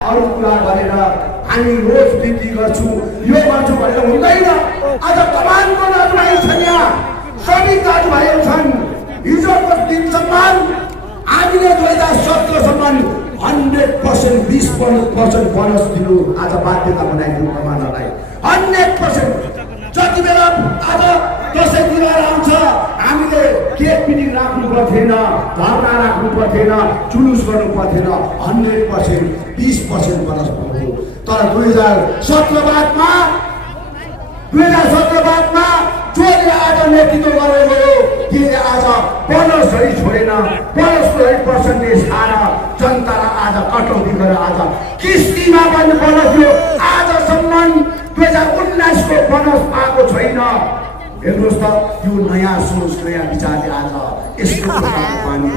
अरू कुरा गरेर हामी रोज वृद्धि गर्छौँ यो गर्छौँ भनेर हुँदैन। आज कमानको दाजुभाइ छन्, यहाँ श्रमिक दाजुभाइहरू छन्। हिजोको दिनसम्म हामीले 2017सम्म 100% 20% बोनस दिनु आज बाध्यता बनाइदिनु कमानलाई 100%। जति बेला आज दसैँ तिहार आउँछ हामीले केक मिटिङ राख्नु पर्थेन, धरना राख्नु पर्थेन, जुलुस गर्नु पर्थेन। 100% 20% बोनस पाउँथ्यो। तर 2017 बादमा जसले आज नेतृत्व गरेको त्यसले आज बोनसै छोडेन। बोनसको 1% खाएर जनतालाई आज कटौती गरेर आज किस्तीमा पनि बोनस दियो। आजसम्म 2019को बोनस पाएको छैन। हेर्नुहोस् त, यो नयाँ सोच नयाँ विचारले आज यस्तो पानी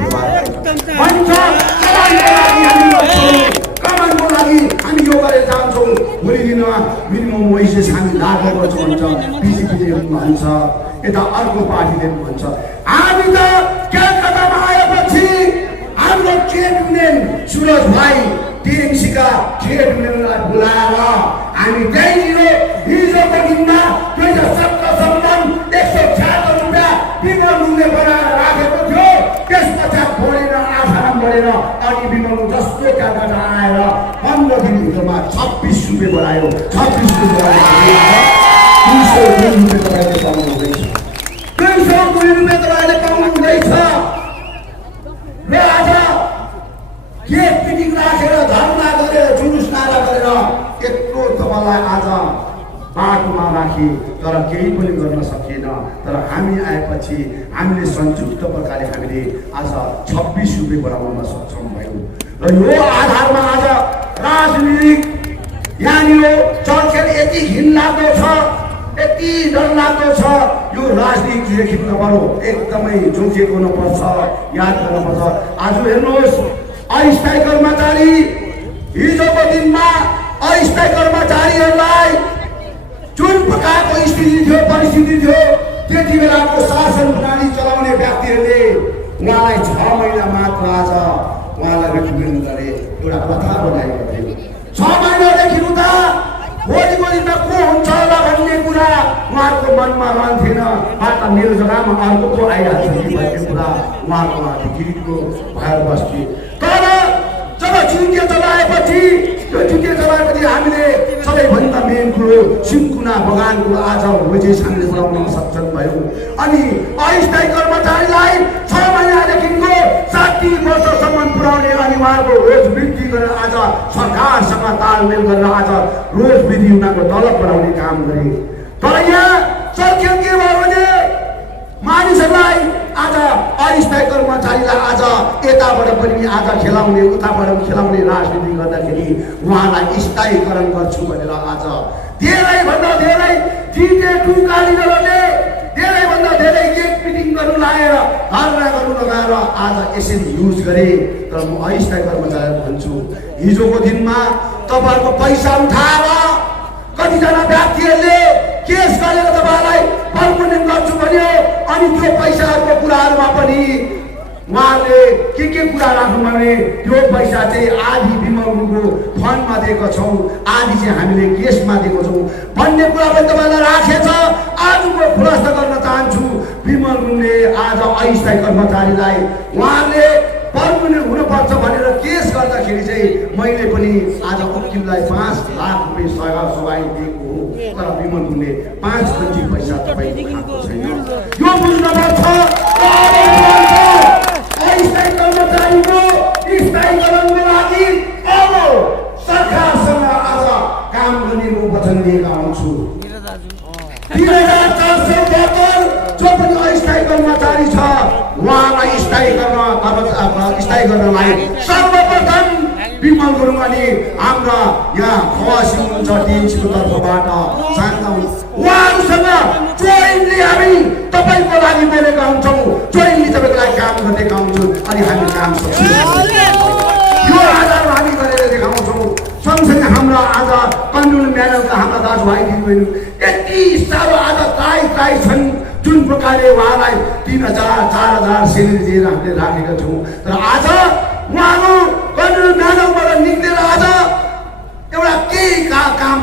कमानको लागि हामी यो गरेर जान्छौँ। भोलि दिनमा मिनिमम वेजेस हामी लागू गर्छौँ भन्छ, बिजेपीले भन्छ, यता अर्को पार्टीले भन्छ। हामी त कलकत्तामा आएपछि हाम्रो ट्रेड युनियन सुरज भाइ टिएमसीका ट्रेड युनियनलाई बोलाएर हामी त्यहीँनिर हिजोको दिनमा 2017सम्म 176 रुपियाँ विमल मूल्य बनाएर राखेको थियो। त्यस पछाडि बढेर 8 बढेर अनि विमल जस्तो कलकत्ता आएर 15 दिनभित्रमा 26 रुपियाँ बढायो। 26 रुपियाँ तपाईँले पाउनुहुँदैछ। 202 रुपियाँ तपाईँले पाउनुहुँदैछ। र आज केक मिटिङ राखेर धर्ना गरेर जुलुस नारा गरेर यत्रो तपाईँलाई आज बाटोमा राखी तर केही पनि गर्न सकिएन। तर हामी आएपछि हामीले संयुक्त प्रकारले हामीले आज 26 रुपियाँ बढाउन सक्षम भयौँ। र यो आधारमा आज राजनीतिक यहाँनिर चलखेल यति घिनलाग्दो छ, यति डरलाग्दो छ। यो राजनीतिदेखि नबढो, एकदमै जोखिम हुनुपर्छ, याद गर्नुपर्छ। आज हेर्नुहोस्, अस्थायी कर्मचारी हिजोको दिनमा अस्थायी कर्मचारीहरूलाई जुन प्रकारको स्थिति थियो, परिस्थिति थियो, त्यति बेलाको शासन प्रणाली चलाउने व्यक्तिहरूले उहाँलाई 6 महिना मात्र आज उहाँलाई रिक्रुटमेन्ट गरे, एउटा प्रथा बनाएको थियो। 6 महिनादेखि उता भोलिको दिनमा को हुन्छ होला भन्ने कुरा उहाँहरूको मनमा रहन्थेन। बाटा मेरो जग्गामा अर्को को आइहाल्छ कि भन्ने कुरा उहाँको गिरीको भएर बस्थे। तर जब जुटिया चलाएपछि हामीले सबैभन्दा मेन कुरो सिन्कुना बगानको आज वेजेस हामीले बढाउन सक्षम भयौँ। अनि अस्थायी कर्मचारीलाई 6 महिनादेखिको 60 वर्षसम्म पुर्याउने अनि उहाँको रोज वृद्धि गरेर आज सरकारसँग तालमेल गरेर आज रोज वृद्धि उनीहरूको तलब बढाउने काम गरे। तर यहाँ चलखेल के भयो भने मानिसहरूलाई आज अस्थायी कर्मचारीलाई आज यताबाट पनि आज खेलाउने, उताबाट पनि खेलाउने राजनीति गर्दाखेरि उहाँलाई स्थायीकरण गर्छु भनेर आज धेरैभन्दा धेरै जिटे2 कालीनहरूले धेरैभन्दा धेरै केक मिटिङ गर्नु लगाएर धरना गर्नु लगाएर आज यसरी युज गरे। तर म अस्थायी कर्मचारीलाई भन्छु, हिजोको दिनमा तपाईँहरूको पैसा उठाएर कतिजना व्यक्तिहरूले केस गरेर तपाईँलाई पर्मनेन्ट गर्छु भन्यो। अनि त्यो पैसाहरूको कुराहरूमा पनि उहाँले के कुरा राख्नु भने त्यो पैसा चाहिँ आधी विमलको फन्डमा दिएको छौँ, आधी चाहिँ हामीले केसमा दिएको छौँ भन्ने कुरा पनि तपाईँलाई राखेछ। आजको खुलासा गर्न चाहन्छु, विमलले आज अस्थायी कर्मचारीलाई उहाँले पर्मनेन्ट हुनुपर्छ भनेर केस गर्दाखेरि चाहिँ मैले पनि आज वकिललाई 5 लाख रुपियाँ सवाई दिएको हो। तर विमलले 5 कति पैसा तपाईँको खाएको छैन। यो बुझ्नुपर्छ। अस्थायी कर्मचारीको स्थायीकरणको लागि अब सरकारसँग आज काम गर्ने म वचन दिएका हुन्छु। 3472 जो पनि अस्थायी कर्मचारी छ उहाँलाई स्थायी गर्नलाई सर्वप्रथम विमल गुरुङ अनि हाम्रा यहाँ खवासी हुनुहुन्छ टिएमसीको तर्फबाट उहाँहरूसँग जोइन्टली हामी तपाईँको लागि बोलेका हुन्छौँ, जोइन्टली तपाईँको लागि काम गर्नेका हुन्छौँ अनि हामी काम सक्छौँ। यो आधारमा हामी गरेर देखाउँछौँ। सँगसँगै हाम्रा आज कानुन म्यानलका हाम्रा दाजुभाइ दिदीबहिनी यति साह्रो आज ताई छन् जुन प्रकारले उहाँलाई 3000 4000 सेलेरी दिएर हामीले राखेका छौँ। तर आज उहाँहरू कानुन म्यानलबाट निक्लेर आज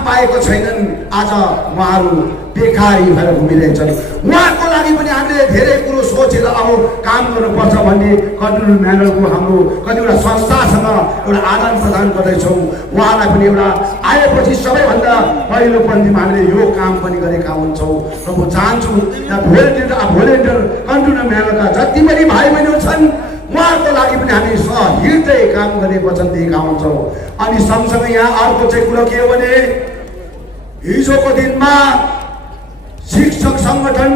पाएको छैनन्। आज उहाँहरू बेकारी भएर घुमिरहेछन्। उहाँको लागि पनि हामीले धेरै कुरो सोचेर अब काम गर्नुपर्छ भन्ने कन्ट्रोल म्यानरको हाम्रो कतिवटा संस्थासँग एउटा आदान प्रदान गर्दैछौँ। उहाँलाई पनि एउटा आएपछि सबैभन्दा पहिलो पन्थीमा हामीले यो काम पनि गरेका हुन्छौँ। र म चाहन्छु यहाँ भोलिन्टियर कन्ट्रोल म्यानरका जति पनि भाइ बहिनीहरू छन् उहाँहरूको लागि पनि हामी सहृदय काम गर्ने वचन दिएका हुन्छौँ। अनि सँगसँगै यहाँ अर्को चाहिँ कुरो के हो भने हिजोको दिनमा शिक्षक सङ्गठन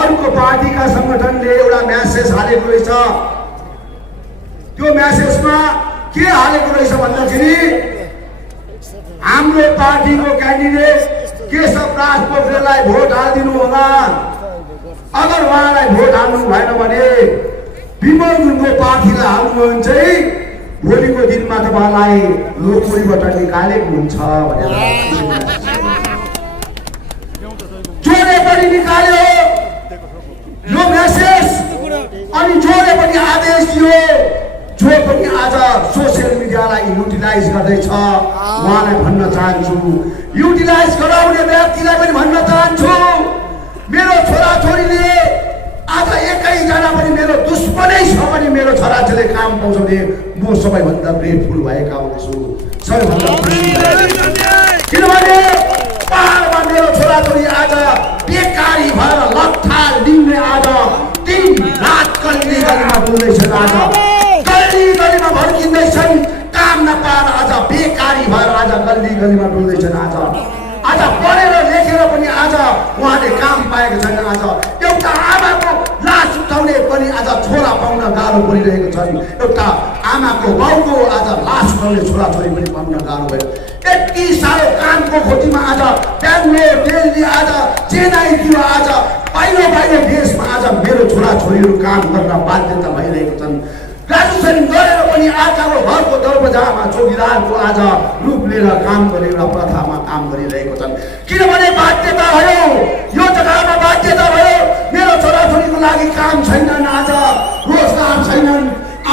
अर्को पार्टीका सङ्गठनले एउटा म्यासेज हालेको रहेछ। त्यो म्यासेजमा के हालेको रहेछ भन्दाखेरि हाम्रो पार्टीको क्यान्डिडेट केशवराज पोखरेललाई भोट हालिदिनु होला। अगर उहाँलाई भोट हाल्नु भएन भने विमल गुरुङको पार्टीलाई हाल्नु भने चाहिँ भोलिको दिनमा तपाईँलाई लोकपुरीबाट निकालेको हुन्छ भनेर जोले पनि निकाल्यो यो म्यासेज। अनि जोले पनि आदेश दियो। जो पनि आज सोसियल मिडियालाई युटिलाइज गर्दैछ उहाँलाई भन्न चाहन्छु, युटिलाइज गराउने व्यक्तिलाई पनि भन्न चाहन्छु, मेरो छोराछोरीले आज एकैजना पनि मेरो दुश्मनै छ भने मेरो छोराछोरीले काम पाउँछौँ म सबैभन्दा ग्रेटफुल भएका हुन्छु, सबैभन्दा किनभने पाहाडमा मेरो छोराछोरी आज बेकारी भएर लट्ठा लिङ्गे आज दिन रात गल्ली गल्लीमा डुल्दैछन्। आज गल्ली गल्लीमा भड्किँदैछन्। काम नपाएर आज बेकारी भएर आज गल्ली गल्लीमा डुल्दैछन्। आज पढेर लेखेर पनि आज उहाँले काम पाएको छैन। आज एउटा आमाको लास उठाउने पनि आज छोरा पाउन गाह्रो परिरहेको छन्। एउटा आमाको बाउको आज लास उठाउने छोराछोरी पनि पाउन गाह्रो भयो। यति साह्रो कामको खोजीमा आज बेङ्गलोर दिल्ली आज चेन्नईतिर आज बाहिर बाहिर देशमा आज मेरो छोराछोरीहरू काम गर्न बाध्यता भइरहेको छन्। ग्रेजुएसन गरेर पनि आजको घरको दरवाजामा चौकीदारको आज रूप लिएर काम गर्ने एउटा प्रथामा काम गरिरहेको छन्। किनभने बाध्यता भयो, यो जग्गामा बाध्यता भयो। मेरो छोराछोरीको लागि काम छैनन्, आज रोजगार छैनन्।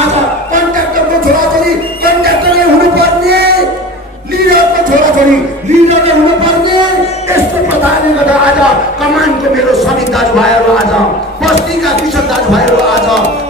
आज कन्ट्राक्टरको छोराछोरी कन्ट्राक्टरले हुनुपर्ने, लिडरको छोराछोरी लिडरले हुनुपर्ने, यस्तो प्रकारले गर्दा आज कमानको मेरो श्रमिक दाजुभाइहरू आज बस्तीका कृषक दाजुभाइहरू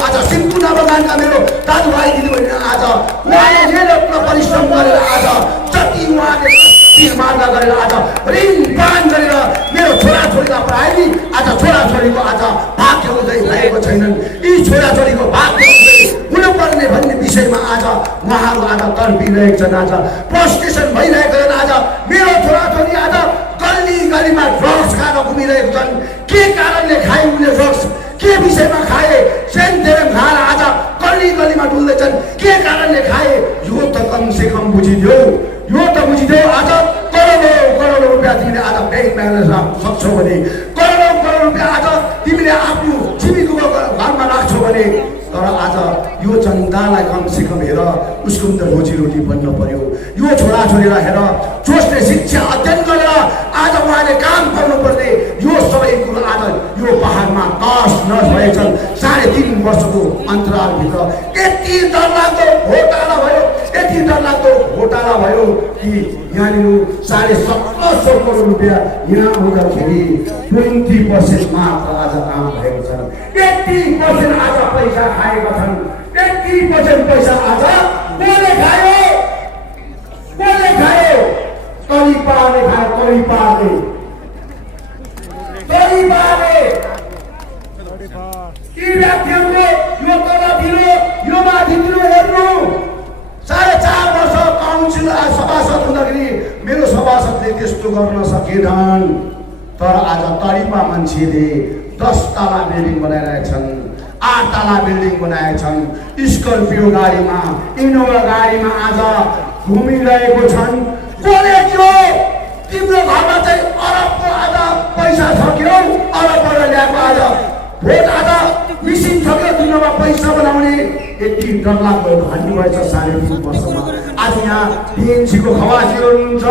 आज सिन्कुना बगानका मेरो दाजुभाइ दिदीबहिनी आज उहाँले मेहनत परिश्रम गरेर आज जति उहाँले निर्माण गरेर आज ऋण पान गरेर मेरो छोराछोरीलाई पढाइ आज छोराछोरीको आज भाग्य उदय भएको छैनन्। यी छोराछोरीको भाग्य उदय हुनुपर्ने भन्ने विषयमा आज उहाँहरू आज तर्पिरहेका छन्। आज फ्रस्ट्रेसन भइरहेको छन्। आज मेरो छोराछोरी आज गल्ली गल्लीमा ड्रग्स खाएर घुमिरहेको छन्। के कारणले खाए उनले ड्रग्स, के विषयमा खाए सेन्टेरम खाएर आज गल्ली गल्लीमा डुल्दैछन्, के कारणले खाए यो त कमसे कम बुझिदेऊ, यो त बुझिदेऊ। आज करोडौँ रुपियाँ तिमीले आज ब्याङ्क ब्यालेन्स राख्न सक्छौ भने, करोडौँ रुपियाँ आज तिमीले आफ्नो जीविकाको घरमा राख्छौ भने, तर आज यो जनतालाई कमसे कम हेर उसको त रोजीरोटी बन्न पर्यो। यो छोराछोरीलाई हेर जसले शिक्षा अध्ययन गरेर आज उहाँले काम गर्नुपर्ने यो सबै कुरो आज यो पहाडमा तस नस भएछन्। 3.5 वर्षको अन्तरालभित्र यति डरलाग्दो घोटाला भयो, यति डरलाग्दो घोटाला भयो कि यहाँनिर 17.5 करोड रुपियाँ यहाँ आउँदाखेरि 20% मात्र आज काम भएको छ। 80% आज पैसा खाएका छन्। 80% पैसा आज कसले खायो? कसले खायो? तरिपाले खायो, तरिपाले यी व्यक्तिहरूको यो तलतिर यो माथितिर हेर्नु। 4.5 वर्ष काउन्सिल सभासद हुँदाखेरि मेरो सभासदले त्यस्तो गर्न सकेनन्। तर आज तरिपा मान्छेले 10 तला बिल्डिङ बनाइरहेछन्, 8 तला बिल्डिङ बनाएछन्। स्कर्पियो गाडीमा, इनोभा गाडीमा आज घुमिरहेको छन्। कसले दियो? तिम्रो घरमा चाहिँ अरबको आज पैसा सक्यो, अरबबाट ल्याएको आज भोट आज मिसिन सक्यो तिनीहरूमा पैसा बनाउने। यति डरलाग्दो घन्टी भएछ 3.5 वर्षमा। आज यहाँ टिएमसीको खवासीहरू हुनुहुन्छ,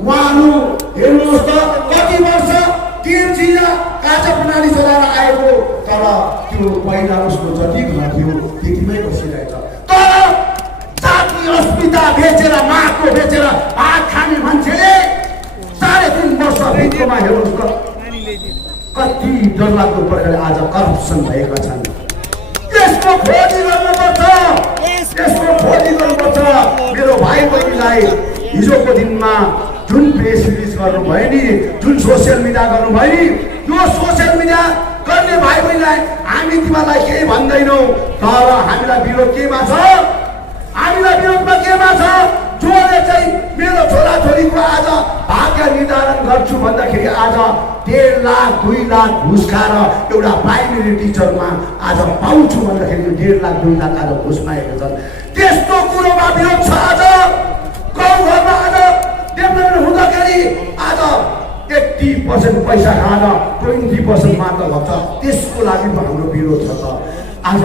उहाँहरू हेर्नुहोस् त कति वर्ष टिएमसी काचा प्रणाली चलाएर आएको, तर त्यो पहिला उसको जति घर थियो त्यतिमै बसिरहेछ। तर जाति अस्मिता बेचेर, माटो बेचेर भात खाने मान्छेले डरलाग्दो प्रकारले आज करप्सन भएका छन्। यसको खोजी गर्नुपर्छ, यसको खोजी गर्नुपर्छ। मेरो भाइ बहिनीलाई हिजोको दिनमा जुन प्रेस रिलिज गर्नुभयो नि, जुन सोसियल मिडिया गर्नुभयो नि, यो सोसियल मिडिया गर्ने भाइ बहिनीलाई हामी तिमीलाई केही भन्दैनौँ, तर हामीलाई विरोध केमा छ? हामीलाई विरोधमा केमा छ? जसले चाहिँ मेरो छोराछोरीको आज भाग्य निर्धारण गर्छु भन्दाखेरि आज 1.5 लाख 2 लाख घुस खाएर एउटा प्राइमेरी टिचरमा आज पाउँछु भन्दाखेरि 1.5 लाख 2 लाख आज घुस मागेको छन्। त्यस्तो कुरोमा विरोध छ। आज गाउँघरमा आज डेभलपमेन्ट हुँदाखेरि आज 80% पैसा खाएर 20% मात्र भन्छ, त्यसको लागि हाम्रो विरोध छ। त आज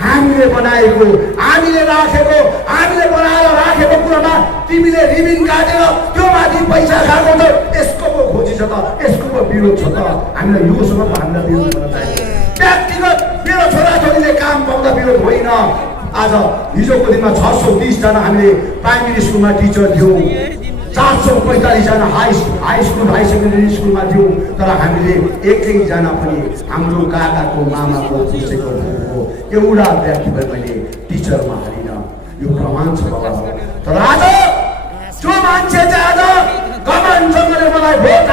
हामीले बनाएको, हामीले राखेको, हामीले बनाएर राखेको कुरामा तिमीले रिबिन काटेर त्यो माथि पैसा खाएको छ, यसको पो खोजी छ त, यसको पो विरोध छ त। हामीलाई योसँग हामीलाई विरोध गर्न चाहिन्छ। व्यक्तिगत मेरो छोराछोरीले काम पाउँदा विरोध होइन। आज हिजोको दिनमा 630 जना हामीले प्राइमेरी स्कुलमा टिचर थियौँ, 445 जना हाई स्कुल हाई सेकेन्डरी स्कुलमा थियौँ, तर हामीले एकैजना पनि हाम्रो काकाको मामाको पुसेको एउटा व्यक्ति भए मैले टिचरमा हालिन। यो प्रमाण छ बाबा। तर आज जो मान्छे चाहिँ आज कमानसँगले मलाई भोट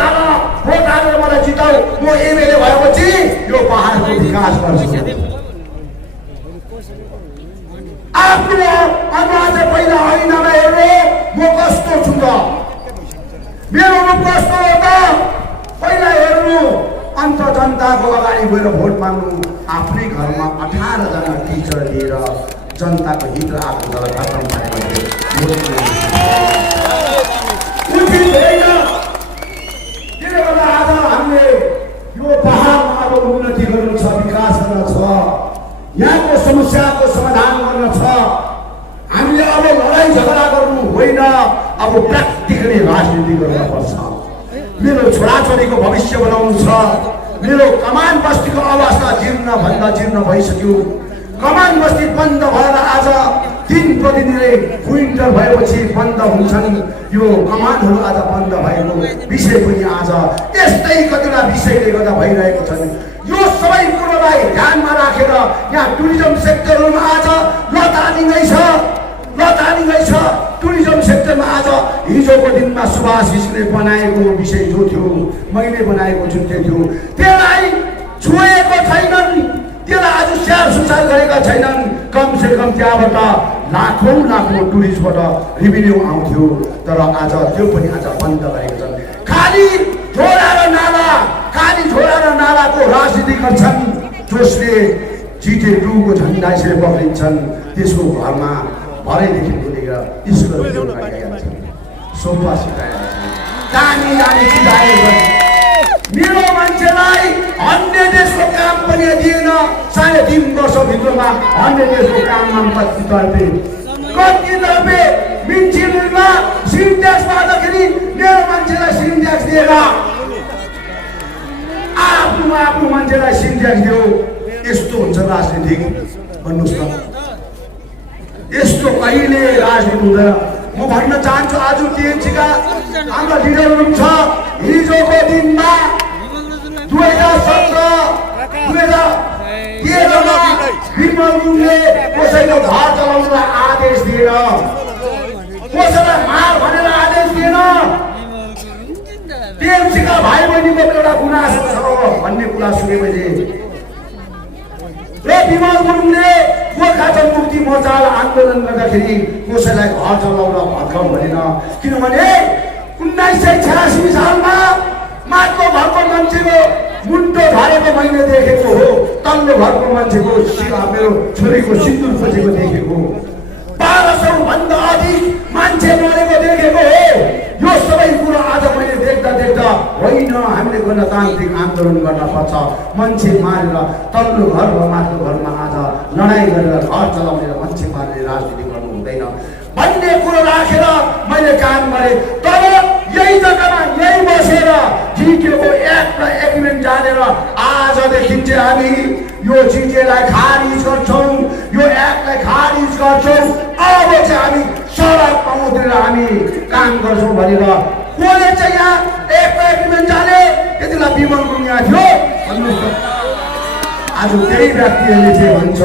हालेर मलाई जिताउ, म एमएलए भएपछि यो पहाडको विकास गर्छु। आफ्नो अनुहार पहिला ऐनामा हेर्नु, म कस्तो छु त, मेरो रूप कस्तो हो त, पहिला हेर्नु। अन्त जनताको अगाडि गएर भोट माग्नु। आफ्नै घरमा 18 जना टिचर लिएर जनताको हित र आफ्नो दल खत्म पारेपछि उचित होइन। त्यसले गर्दा आज हामीले यो पहाडमा अब उन्नति गर्नु छ, विकास गर्न छ, यहाँको समस्याको समाधान गर्न छ। हामीले अब लडाइँ झगडा गर्नु होइन, अब प्र्याक्टिकली राजनीति गर्नुपर्छ। मेरो छोराछोरीको भविष्य बनाउनु छ। मेरो कमान बस्तीको अवस्था जीर्ण भन्दा जीर्ण भइसक्यो। कमान बस्ती बन्द भएर आज दिन प्रतिदिनै विन्टर भएपछि बन्द हुन्छन्। यो कमानहरू आज बन्द भएको विषय पनि आज यस्तै कतिवटा विषयले गर्दा भइरहेको छन्। यो सबै कुरोलाई ध्यानमा राखेर यहाँ टुरिज्म सेक्टरमा आज लतानिँदै छ। टुरिज्म सेक्टरमा आज हिजोको दिनमा सुभाष घिसिङले बनाएको विषय जो थियो, मैले बनाएको जुन थियो, त्यसलाई छोएको छैनन्, त्यसलाई आज स्याहार सुसार गरेका छैनन्। कम से कम त्यहाँबाट लाखौँ टुरिस्टबाट रेभिन्यू आउँथ्यो, तर आज त्यो पनि आज बन्द गरेका छन्। खाली झोडा र नालाको राजनीति गर्छन्। जसले GT2 को झन्डा यसरी पक्रिन्छन्, त्यसको घरमा भरेदेखि लिएर स्कुल लगाएका छन्, सोफा सिकाएका छन्, जानी सिकाएका छन्। मेरो मान्छेलाई अन्य देशको काम पनि दिएन। 3.5 वर्षभित्रमा अन्य देशको काममा कति तर्फे मिन्चिलमा सिन्ट्याक्स पाउँदाखेरि मेरो मान्छेलाई सिन्ट्याक्स दिएर आफ्नो मान्छेलाई सिन्ट्याक्स दियो। यस्तो हुन्छ राजनीतिक? भन्नुहोस् त, यस्तो कहिले राजनीति हुँदैन। म भन्न चाहन्छु आज टिएमसीका हाम्रा लिडरहरू छ। हिजोको दिनमा 2017 2013 विमल गुरुङले कसैको घर चलाउनलाई आदेश दिएन, कसैलाई मार भनेर आदेश दिएन। टिएमसीका भाइ बहिनीको एउटा गुनासो छ भन्ने कुरा सुने मैले। र विमल गुरुङले गोर्खा जनमुक्ति मोर्चालाई आन्दोलन गर्दाखेरि कसैलाई घर चलाउन भत्काउँ भनेन, किनभने 1986 सालमा माथिल्लो घरको मान्छेको मुन्टो झरेको मैले देखेको हो, तल्लो घरको मान्छेको मेरो छोरीको सिन्दुर खोजेको देखेको, 1200 भन्दा अधिक मान्छे मरेको देखेको हो। यो सबै कुरा आज मैले देख्दा होइन, हामीले गणतान्त्रिक आन्दोलन गर्न पर्छ। मान्छे मारेर तल्लो घर र माथिल्लो घरमा आज लडाइँ गरेर घर चलाउने र मान्छे मार्ने राजनीति गर्नु हुँदैन भन्ने कुरो राखेर मैले काम गरेँ। तर यही जग्गामा यही बसेर जिटिएको एक्ट र एग्रिमेन्ट जानेर आजदेखि चाहिँ हामी यो जिटिएलाई खारिज गर्छौँ, यो एक्टलाई खारिज गर्छौँ। अब चाहिँ हामी सडक पाउँदैन हामी काम गर्छौँ भनेर कसले चाहिँ यहाँ एक एग्रिमेन्ट जाने त्यति बेला विमल गुरुङ यहाँ थियो भन्नुहोस् त। आज त्यही व्यक्तिहरूले चाहिँ भन्छ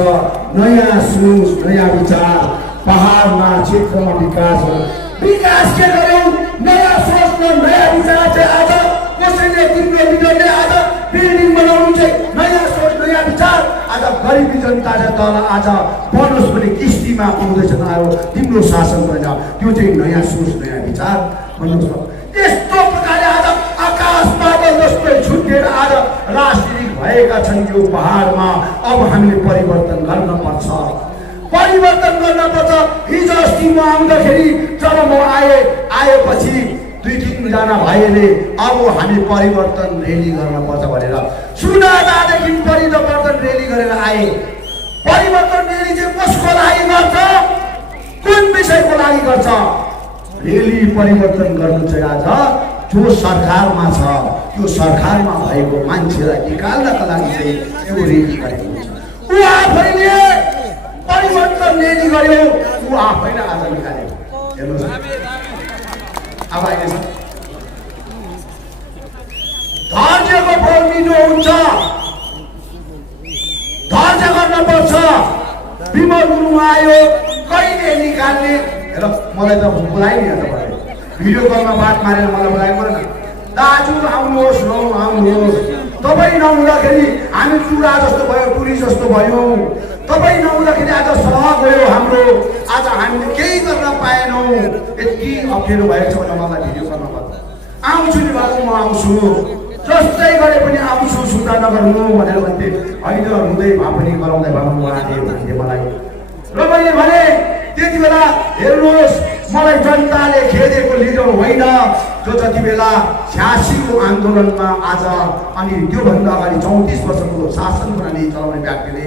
नयाँ सोच नयाँ विचार पहाडमा क्षेत्रमा विकास हो। विकास के गर्यौं नयाँ सोच र नयाँ विचार चाहिँ आज कसैले तिम्रो लिडरले आज बिल्डिङ बनाउनु चाहिँ नयाँ सोच नयाँ विचार आज गरिबी जनता चाहिँ तल आज बोनस पनि किस्तीमा पाउँदैछ आयो तिम्रो शासनमा जाऊ त्यो चाहिँ नयाँ सोच नयाँ विचार भन्नुहोस् न। यस्तो प्रकारले आज आकाश बादल जस्तै छुट्टिएर आज राजनीतिक भएका छन् यो पहाडमा। अब हामीले परिवर्तन गर्न पर्छ परिवर्तन गर्न पर्छ। हिजो अस्ति म आउँदाखेरि जब म आएपछि 2-3 जना भाइले अब हामी परिवर्तन रेली गर्न पर्छ भनेर सुनादादेखि परिवर्तन रेली गरेर आए। परिवर्तन रेली चाहिँ कसको लागि गर्छ कुन विषयको लागि गर्छ? रेली परिवर्तन गर्नु चाहिँ आज जो सरकारमा छ त्यो सरकारमा भएको मान्छेलाई निकाल्नका लागि चाहिँ यो रेली गरेको हुन्छ। ऊ आफैले परिवर्तन रेली गर्यो ऊ आफैले आज निकाल्यो। हेर्नुहोस् अब अहिले धैर्यको फल मिठो हुन्छ धैर्य गर्न पर्छ। विमल गुरुङ आयो कहिले निकाल्ने हेर मलाई त बोलाइ नि तपाईँ भिडियो कलमा बात मारेर मलाई बोलाइ परेन। दाजु आउनुहोस् न आउनुहोस् तपाईँ नहुँदाखेरि हामी चुरा जस्तो भयो टुरी जस्तो भयो। तपाईँ नहुँदाखेरि आज सभा गयो हाम्रो आज हामीले केही गर्न पाएनौँ। यति अप्ठ्यारो भएको छ भने मलाई भिडियो कलमा बात आउँछु नि बाबु म आउँछु जस्तै गरे पनि आउँछु सुर्ता नगर्नु भनेर भन्थे। होइन हुँदै भए पनि गराउँदै भए पनि उहाँले भन्थे मलाई र मैले भने त्यति बेला हेर्नुहोस् मलाई जनताले खेदेको लिडर होइन जो जति बेला 86 को आन्दोलनमा आज अनि त्योभन्दा अगाडि 34 वर्षको शासन प्रणाली चलाउने व्यक्तिले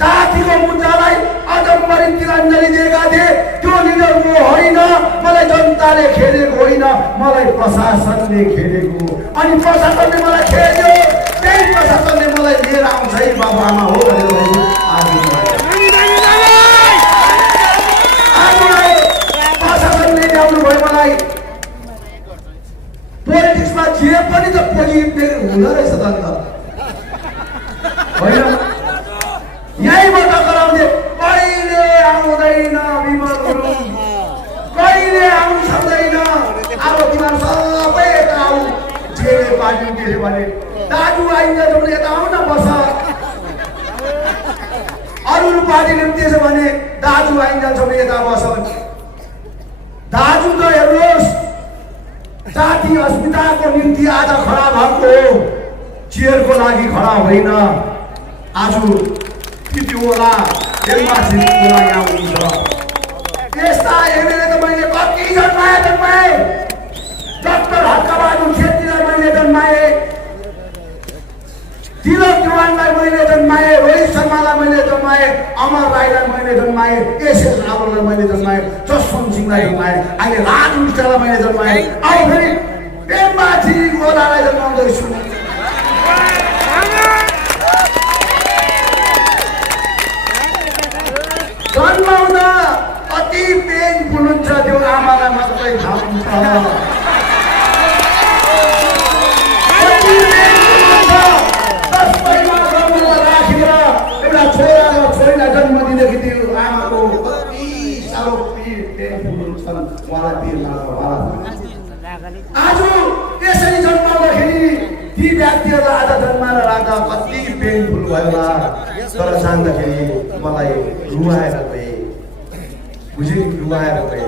जातिको मुद्दालाई अजम्बरी तिरञ्जली दिएका थिए। त्यो लिडर म होइन मलाई जनताले खेदेको होइन मलाई प्रशासनले खेदेको। अनि प्रशासनले मलाई खेद्यो त्यही प्रशासनले मलाई लिएर आउँछ है बाबुआमा हो भनेर प्रशासनले ल्याउनु भयो मलाई। पोलिटिक्समा जे पनि त पोजिटिभ हुँदो रहेछ त अन्त होइन यहीँबाट गराउँदै कहिले आउँदैन विमल गुरुङ कहिले आउनु सक्दैन। अब तिमीहरू सबै यता आऊ जे पार्टी के भने दाजु आइन्छ भने यता आउन बस। अरू पार्टीले पनि त्यसो भने दाजु आइन्छ भने यता बस। दाजु त हेर्नुहोस् जाति अस्मिताको निम्ति आज खडा भएको चेयरको लागि खडा होइन। आज पिटिओला एम्बासीको लागि आउनुहुन्छ। यस्ता एमएलए त मैले कति जन्माए डाक्टर हक्कबहादुर छेत्रीलाई मैले जन्माए तिलक चौहानलाई मैले जन्माए रोहित शर्मालाई मैले जन्माए अमर राईलाई मैले जन्माए एसएस रावललाई मैले जन्माए जसवन्त सिंहलाई जन्माए अहिले राज मिश्रलाई मैले जन्माए अब फेरि एम्बासी गोलालाई जन्माउँदैछु। जन्माउँदा कति पेनफुल हुन्छ त्यो आमालाई मात्रै थाहा हुन्छ। एउटा छोरा र छोरीलाई जन्म दिँदाखेरि त्यो आमाको कति साह्रो पेनफुल हुन्छन् उहाँलाई पिर लाग्छ। आज यसरी जन्माउँदाखेरि ती व्यक्तिहरूलाई आज जन्माएर राख्दा कति पेनफुल भयो होला। तर जान्दाखेरि मलाई रुवाएर गए बुझे रुवाएर गए।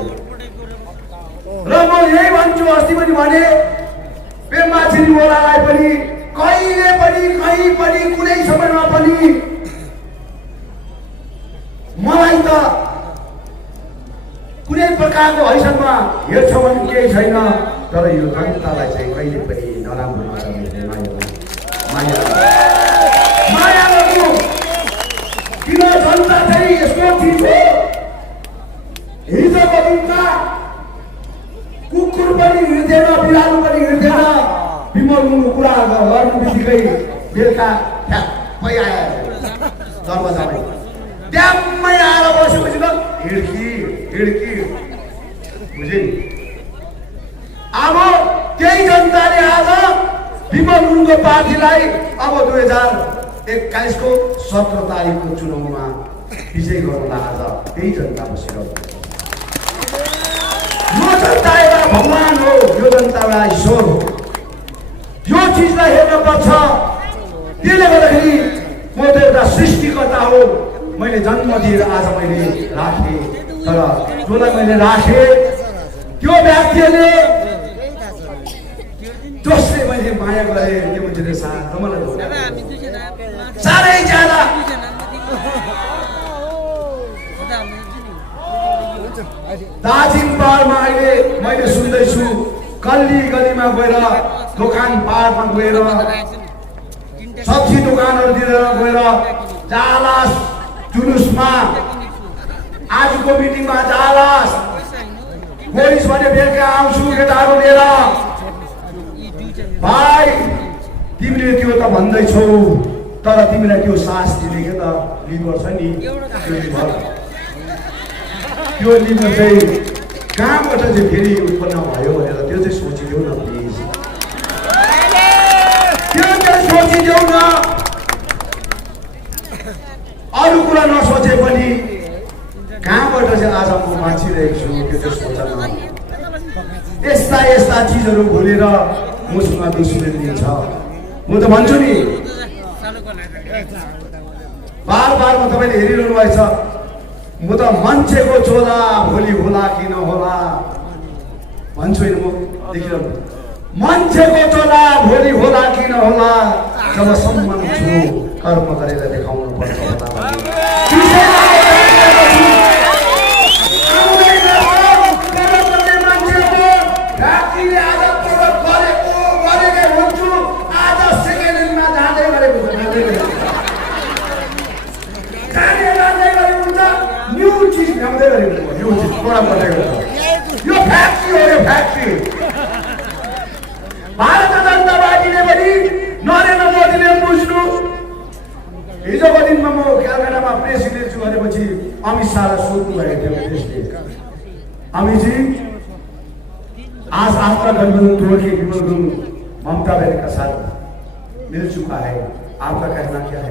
र म यही भन्छु अस्ति पनि भने पेम्बा छिरिङवालालाई पनि कहिले पनि कहीँ पनि कुनै समयमा पनि मलाई त कुनै प्रकारको हैसियतमा हेर्छ भने केही छैन। तर यो जनतालाई चाहिँ कहिले पनि नराम्रो नगर्ने माया गर्नु किन जनता चाहिँ यस्तो चिज हो। हिजोको दिनमा कुकुर पनि हिँड्दैन बिरालो पनि हिँड्दैन। विमल गुरुङको कुरा गर्नु बित्तिकै बेलुका ठ्याप्पै आयो दरवाजामै ड्याम्मै आएर बसेपछि त हिड्की बुझे अब त्यही जनताले आज विमल गुरुङको पार्टीलाई अब 2021 को 17 तारिकको चुनावमा विजय गर्नुलाई आज त्यही जनता बसेर यो जनता एउटा भगवान हो, यो जनता एउटा ईश्वर हो। यो चिजलाई हेर्नुपर्छ। त्यसले गर्दाखेरि म त एउटा सृष्टिकर्ता हो। मैले जन्म दिएर आज मैले राखेँ, तर जसलाई मैले राखेँ त्यो व्यक्तिले जसले मैले माया गरेँ त्यो मान्छेले साथ मलाई साह्रै ज्यादा दार्जिलिङ पहाडमा अहिले मैले सुन्दैछु गल्ली गल्लीमा गएर दोकान पहाडमा गएर सब्जी दोकानहरूतिर गएर जालास जुलुसमा आजको मिटिङमा जालास गोरिस भने बेलुका आउँछु केटाहरू लिएर भाइ तिमीले त्यो त भन्दैछौ तर तिमीलाई त्यो सास दिने के त लिभर छ नि त्यो लिभर चाहिँ कहाँबाट चाहिँ फेरि उत्पन्न भयो भनेर त्यो चाहिँ सोचिदेऊ न प्लिज। त्यो चाहिँ सोचिदेऊ न, अरू कुरा नसोचे पनि कहाँबाट चाहिँ आज म बाँचिरहेको छु त्यो चाहिँ सोच न। यस्ता चिजहरू भुलेर मसँग दुश्मनी छ। म त भन्छु नि बार म तपाईँले हेरिरहनु भएछ, म त मान्छेको चोला भोलि होला कि नहोला भन्छु म देखिरहनु। मान्छेको चोला भोलि होला कि नहोला जबसम्म छु कर्म गरेर देखाउनु पर्छ यो फ्याक्ट्री हो। यो फ्याक्ट्री भारतीय जनता पार्टीले पनि नरेन्द्र मोदीले बुझ्नु। हिजोको दिनमा म कलकत्तामा प्रेसिडेन्ट गरेपछि अमित शाहलाई सोध्नु भएको थियो त्यसले, अमितजी आज आपका गठबंधन तोड़ के विमल गुरुङ ममता बहन का साथ मिल चुका है, आपका कहना क्या है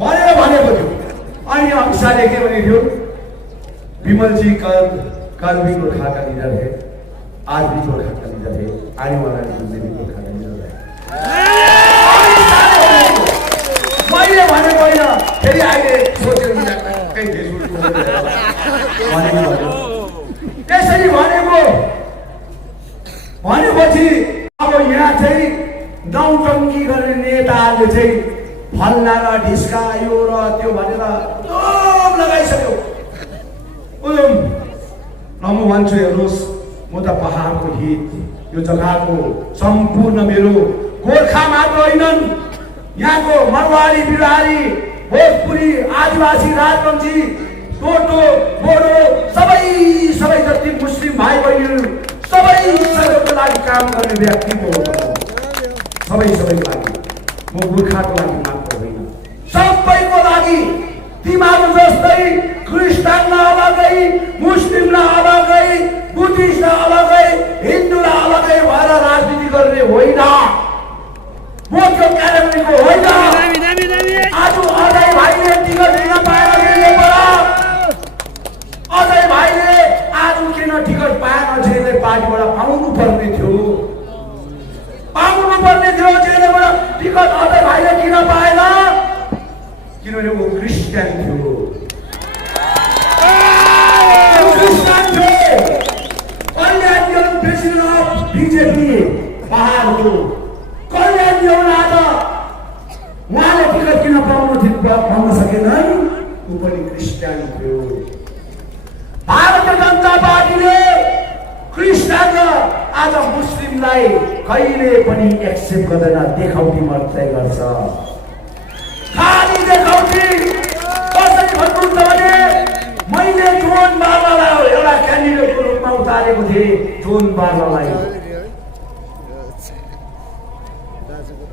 भनेर भनेको थियो। अनि अमित शाहले के भनेको थियो, विमल जी कल भी गोरखा का लीडर है, आज भी गोरखा का लीडर है, आने वाला दिन में भी गोरखा का लीडर है। मैले भनेको होइन, फेरि अहिले सोचेर कहीँ त्यसरी भनेपछि अब यहाँ चाहिँ नौटङ्की गर्ने नेताहरूले चाहिँ फल्ला र ढिस्का यो र त्यो भनेर दम लगाइसक्यो। म भन्छु हेर्नुहोस्, म त पहाडको हित यो जग्गाको सम्पूर्ण मेरो गोर्खा मात्र होइनन्, यहाँको मरवाडी बिहारी भोजपुरी आदिवासी राजवंशी टोटो बोडो सबै जति मुस्लिम भाइ बहिनीहरू सबैको लागि काम गर्ने व्यक्ति हो। सबैको लागि म गोर्खाको लागि मात्र होइन, सबैको लागि। तिमीहरू जस्तै क्रिस्चियनलाई अलगै, मुस्लिमलाई अलगै, बुद्धिस्टलाई अलगै, हिन्दूलाई अलगै भएर राजनीति गर्ने होइन। म त्यो क्याटेगोरीको होइन। आज अजय भाइले टिकट दिन पाएन, अजय भाइले आज किन टिकट पाएन? जसले पार्टीबाट पाउनु पर्ने थियो, जसलेबाट टिकट अजय भाइले किन पाएन? किनभने वो क्रिस्चियन थियो। कल्याण प्रेसिडेन्ट अफ बीजेपी पहाडको कल्याण आज उहाँले टिकट किन पाउन सकेनन्? ऊ पनि क्रिस्चियन थियो। भारतीय जनता पार्टीले क्रिस्चियन र आज मुस्लिमलाई कहिले पनि एक्सेप्ट गर्दैन, देखाउटी मात्रै गर्छ। खाली देखाउटी। कसरी भन्नुहुन्छ भने मैले जोन बार्लालाई एउटा क्यान्डिडेटको रूपमा उतारेको थिएँ, जोन बार्लालाई।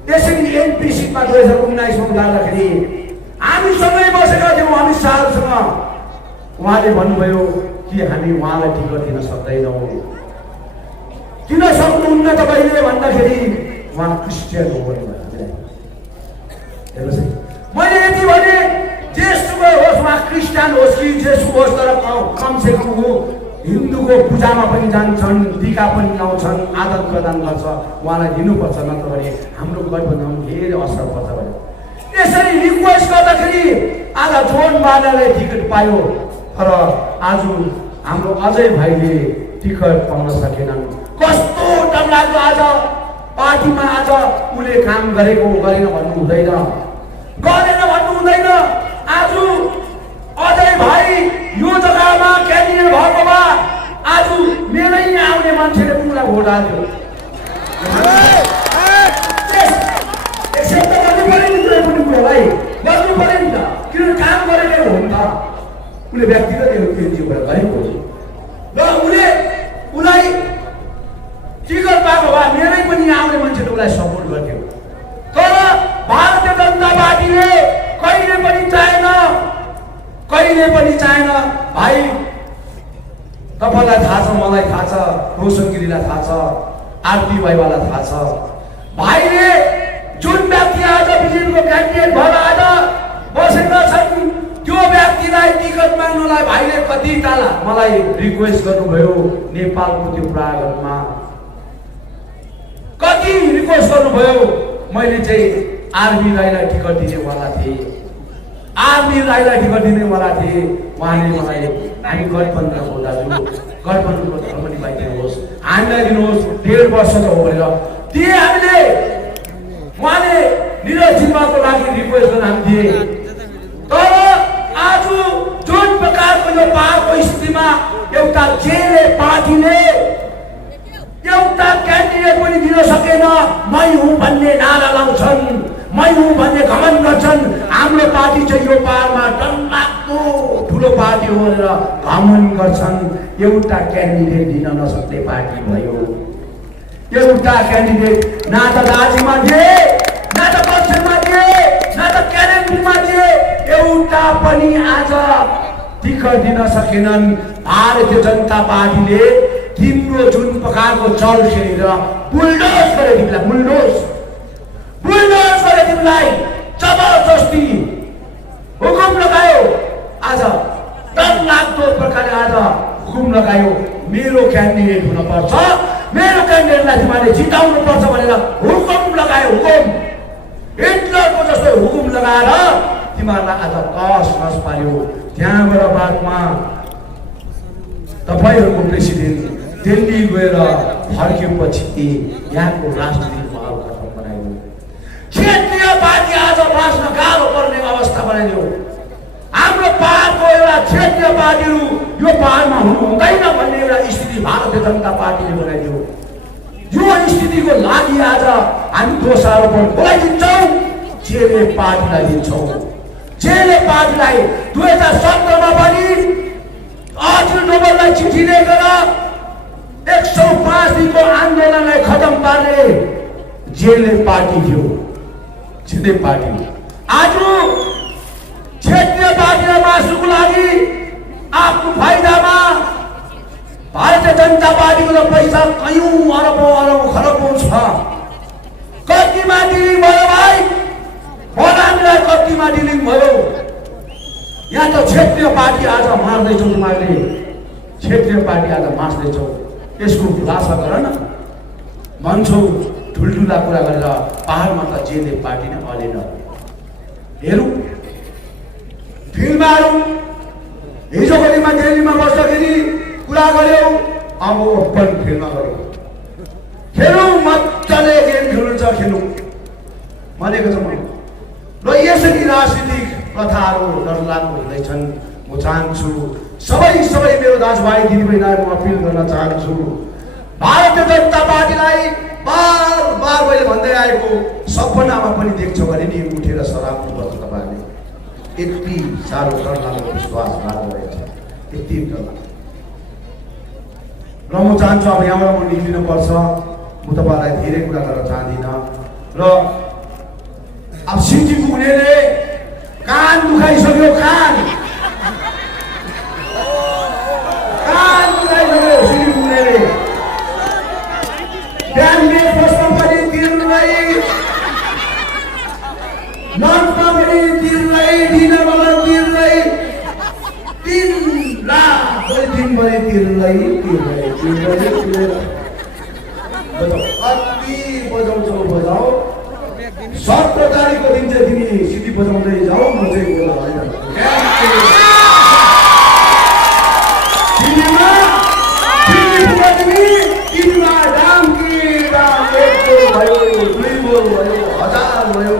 त्यसरी एमपी सिटमा 2019 मा उतार्दाखेरि हामी सँगै बसेका थियौँ अमित शाहसँग। उहाँले भन्नुभयो कि हामी उहाँलाई टिकट दिन सक्दैनौँ। किन सक्नुहुन्न तपाईँले भन्दाखेरि उहाँ क्रिस्चियन हो भने हेर्नुहोस् है, मैले यति भने जेसुकै होस्, उहाँ क्रिस्चियन होस् कि जेसु होस्, तर कमसे कम हो हिन्दूको पूजामा पनि जान्छन्, टीका पनि लाउँछन्, आदर प्रदान गर्छ, उहाँलाई दिनुपर्छ, नत्र भने हाम्रो गठबन्धनमा धेरै असर पर्छ भने यसरी रिक्वेस्ट गर्दाखेरि आज जोन बाजाले टिकट पायो, तर आज हाम्रो अजय भाइले टिकट पाउन सकेनन्। कस्तो डरलाग्दो! आज पार्टीमा आज उसले काम गरेको गरेन भन्नु हुँदैन, गरेन भन्नु हुँदैन। आज अजय भाइ यो जग्गामा क्यान्डिडेट भएको भए आज मेरै आउने मान्छेले उनलाई भोट हाल्यो। एक्सेप्ट गर्नु पर्यो नि, कुनै पनि कुरोलाई गर्नु पर्यो नि त, किनभने काम गरेकै हो नि त, उसले व्यक्तिगत एनजिओ गरेको हो र उसलाई टिकट पाएको भए मेरै पनि आउने मान्छेले उसलाई सपोर्ट गर्थ्यो। तर भारतीय जनता पार्टीले कहिले पनि चाहेन, कहिले पनि चाहेन। भाइ तपाईँलाई थाहा छ, मलाई थाहा छ, रोशन गिरीलाई थाहा छ, आरपी भाइवालाई थाहा छ, भाइले जुन व्यक्ति आज बिजेपीको क्यान्डिडेट भएर आज बसेका छन् त्यो व्यक्तिलाई टिकट माग्नलाई भाइले कति ताला मलाई रिक्वेस्ट गर्नुभयो। नेपालको त्यो प्रागमा कति रिक्वेस्ट गर्नुभयो। मैले चाहिँ आरबी राईलाई टिकट दिनेवाला थिएँ, आरबी राईलाई टिकट दिनेवाला थिएँ। उहाँले मलाई हामी गठबन्धनको दाजु, गठबन्धनको धर्म निभाइदिनुहोस्, हामीलाई दिनुहोस्, 1.5 वर्ष त हो भनेर दिए हामीले। उहाँले निरज जिम्बाको लागि रिक्वेस्ट गर्न हामी दिए। तर आज जुन प्रकारको यो पाहाडको स्थितिमा एउटा जेले पार्टीले एउटा क्यान्डिडेट पनि दिन सकेन, मै हुँ भन्ने नारा लाउँछन्, मै हुँ भन्ने घमण्ड गर्छन्। हाम्रो पार्टी चाहिँ यो पाहाडमा डरलाग्दो ठुलो पार्टी हो भनेर घमण्ड गर्छन्। एउटा क्यान्डिडेट दिन नसक्ने पार्टी भयो। एउटा क्यान्डिडेट न त दार्जिलिङमा दिए, न त पक्षमा दिए, न त कालिम्पोङमा दिए, एउटा पनि आज टिकट दिन सकेनन्। भारतीय जनता पार्टीले तिम्रो जुन प्रकारको चल खेलेर बुलडोज गरे तिमीलाई, बुलडोज गरे तिमीलाई, जबरजस्ती हुकुम लगायो। आज डरलाग्दो प्रकारले आज हुकुम लगायो, मेरो क्यान्डिडेट हुनुपर्छ, मेरो क्यान्डिडेटलाई तिमीले जिताउनु पर्छ भनेर हुकुम लगायो। हुकुम हिटलरको जस्तो हुकुम लगाएर तिमीहरूलाई आज कस पार्यो। त्यहाँबाट बादमा तपाईँहरूको प्रेसिडेन्ट दिल्ली गएर फर्केपछि यहाँको राजनीतिक माहौल खतम बनायो। क्षेत्रीय पार्टी आज बाँच्न गाह्रो पर्ने अवस्था बनाइदियो। हाम्रो पाहाडको एउटा क्षेत्रीय पार्टीहरू यो पाहाडमा हुनु हुँदैन भन्ने एउटा स्थिति भारतीय जनता पार्टीले बनाइदियो। यो स्थितिको लागि आज हामी दोषारोपण बोलाइदिन्छौँ, जेले पार्टीलाई दिन्छौँ। जेले पार्टीलाई 2017मा पनि अर्जुन डोभाललाई चिठी लेखेर 105 दिनको आन्दोलनलाई खतम पार्ने जेले पार्टी थियो, जेले पार्टी। आज क्षेत्रीय पार्टीलाई मास्नुको लागि आफ्नो फाइदामा भारतीय जनता पार्टीको त पैसा कयौं अरबौं खरबौं छ। कतिमा डिलिङ भयो भाइ, हामीलाई कतिमा डिलिङ भयो। यहाँ त क्षेत्रीय पार्टी आज मार्दैछौ, तिमीहरूले क्षेत्रीय पार्टी आज मार्दैछौ। यसको खुलासा गर न, भन्छौ ठुल्ठुला कुरा गरेर पाहाडमा त जेले पार्टी नै अलेन। हेरौँ फिल्महरू हिजोको दिनमा दिल्लीमा बस्दाखेरि कुरा गर्यौ, अब ओपन फिल्ममा गर्यौ। खेलौँ मजाले गेम खेल्नुहुन्छ, खेलौँ भनेको छ मैले। र यसरी राजनीतिक प्रथाहरू डरलाग्दो हुँदैछन्। म चाहन्छु सबै मेरो दाजुभाइ दिदीबहिनीलाई म अपिल गर्न चाहन्छु, भारतीय जनता पार्टीलाई बार मैले भन्दै आएको सपनामा पनि देख्छौ भने नि उठेर सराप्नुपर्छ। तपाईँहरूले यति साह्रो डरलाग्दो विश्वास लाग्दो, यति डरलाग्दो। र म चाहन्छु अब यहाँबाट म निक्लिनुपर्छ। म तपाईँलाई धेरै कुरा गर्न चाहदिनँ। र अब सिटी पुग्नेले कान दुखाइसक्यो, कान दुखाइसक्यो सिटी पुग्नेले। कति बजाउँछौ बजाऊ 17 तारिकको दिन चाहिँ तिमी सिटी बजाउँदै जाऊ म चाहिँ बोला होइन तिमीमा दामकी दाम 1 भयो 2 भयो 1000 भयो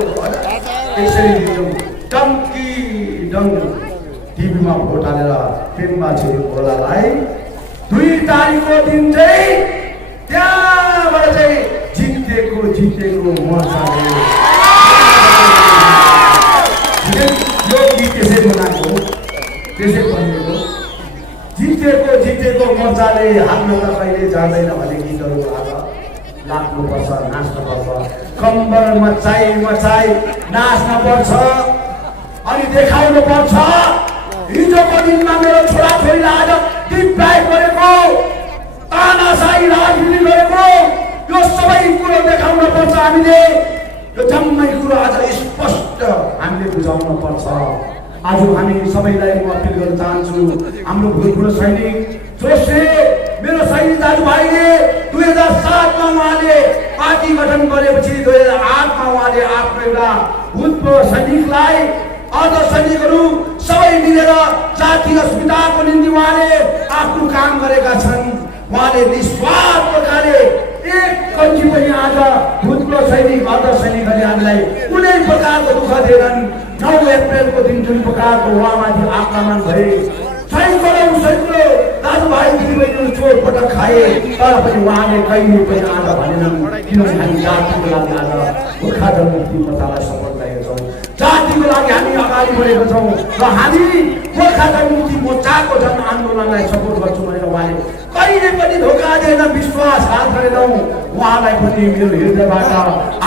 यसरी दिन्छौ डम्की डङ्ग टिभीमा भोट हालेर पेनमा छोरी बोलालाई 2 तारिकको दिन चाहिँ त्यहाँबाट चाहिँ जितेको मोर्चाले यो गीत त्यसै बनाएको त्यसै बनिएको जितेको मोर्चाले हाम्रो त कहिले जाँदैन भने गीतहरू आज लाग्नुपर्छ नाच्नुपर्छ कम्बर मचाई नाच्न पर्छ अनि देखाउनु पर्छ हिजोको दिनमा मेरो छोराछोरीलाई आज डिप्राइ गरेको तानाशाही राजनीति गरेको यो सबै कुरो देखाउन पर्छ हामीले यो जम्मै कुरो आज स्पष्ट हामीले बुझाउन पर्छ आज हामी सबैलाई म अपिल गर्न चाहन्छु हाम्रो भूतपूर्व सैनिक जोसले मेरो सैनिक दाजुभाइले 2007 मा उहाँले पार्टी गठन गरेपछि 2008 मा उहाँले आफ्नो एउटा भूतपूर्व सैनिकलाई अर्ध सैनिकहरू सबै मिलेर जातीय अस्मिताको निम्ति उहाँले आफ्नो काम गरेका छन् उहाँले निस्वार्थ प्रकारले एक कन्ची पनि आज भूतपूर्व सैनिक अर्ध सैनिकहरूले हामीलाई कुनै प्रकारको दुःख दिएनन् 9 अप्रिलको दिन जुन प्रकारको उहाँमाथि आक्रमण भए सैकौँ दाजुभाइ दिदीबहिनीहरू चोटपटक खाए तर पनि उहाँले कहिले पनि आज भनेनन् किनभने हामी जातिको लागि आज गोर्खा जनमुक्ति मोर्चालाई सपोर्ट गरेका छौँ जातिको लागि हामी अगाडि बढेका छौँ र हामी गोर्खा जनमुक्ति मोर्चाको जन आन्दोलनलाई सपोर्ट गर्छौँ भनेर उहाँले कहिले पनि धोका दिएन विश्वासघात गरेनौँ उहाँलाई पनि मेरो हृदयबाट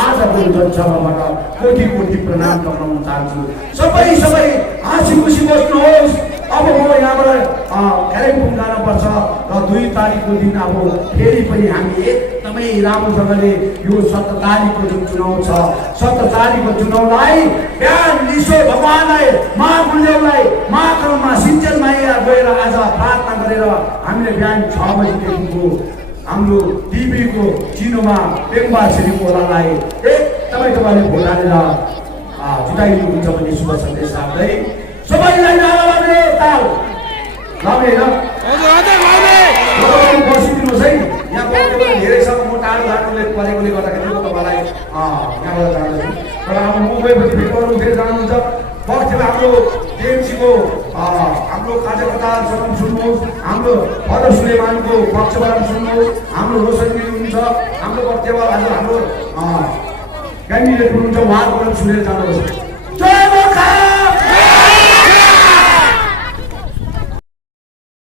आजको जनसभाबाट कोटी प्रणाम टक्राउन चाहन्छु सबै हाँसी खुसी बस्नुहोस् अब म यहाँबाट कालिम्पोङ जानुपर्छ र 2 तारिकको दिन अब फेरि पनि हामी एकदमै राम्रोसँगले यो 17 तारिकको जुन चुनाव छ 17 तारिकको चुनावलाई बिहान निशो भगवानलाई महागुरुदेवलाई महाक्रममा सिन्चनमा गएर आज प्रार्थना गरेर हामीले बिहान 6 बजीदेखिको हाम्रो टिभीको चिनोमा पेम्बा छिरिङवालालाई एकदमै तपाईँले भोट हालेर जिताइदिनुहुन्छ भन्ने शुभ सन्देश राख्दै सबैलाई नारा लाग्ने ताल लाग्ने होइन बसिदिनुहोस् है यहाँ बस्ने धेरै छ म टाढो जानुले परेकोले गर्दाखेरि म तपाईँलाई यहाँबाट जाँदैछु तर अब मुम्बईपछि भित्रहरू फेरि जानुहुन्छ बस्थेर हाम्रो टिएमसीको हाम्रो कार्यकर्ताहरूसँग सुन्नुहोस् हाम्रो फदर सुलेमानको पक्षबाट सुन्नुहोस् हाम्रो रोशनगिरी हुनुहुन्छ हाम्रो बस्थेवा आज हाम्रो क्यान्डिडेट हुनुहुन्छ उहाँको सुनेर जानुहोस् जय